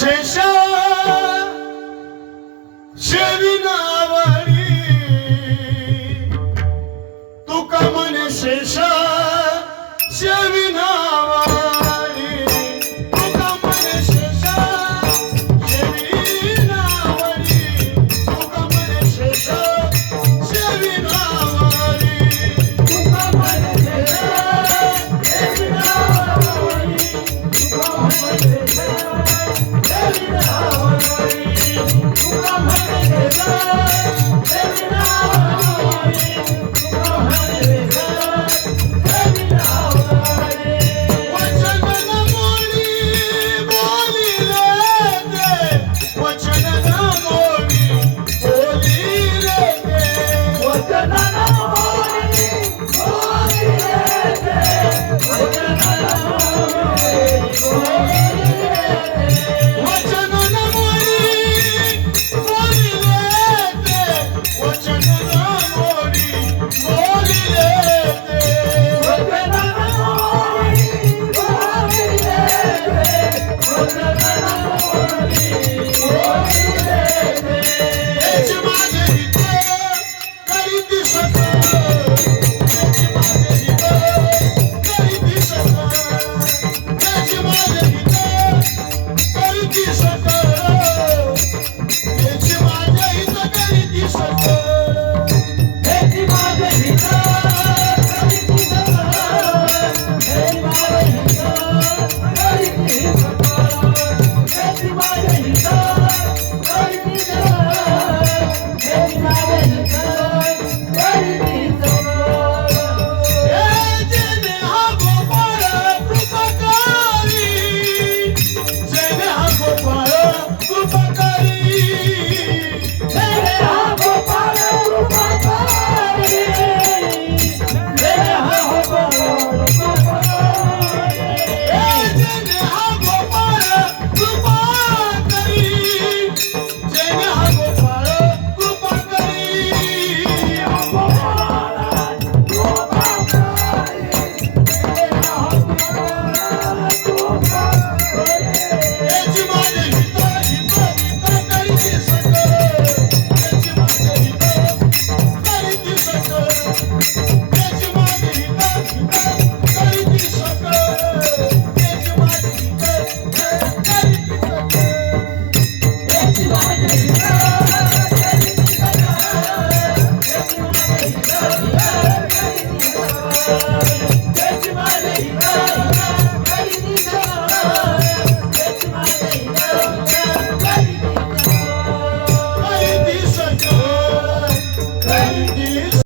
शेषा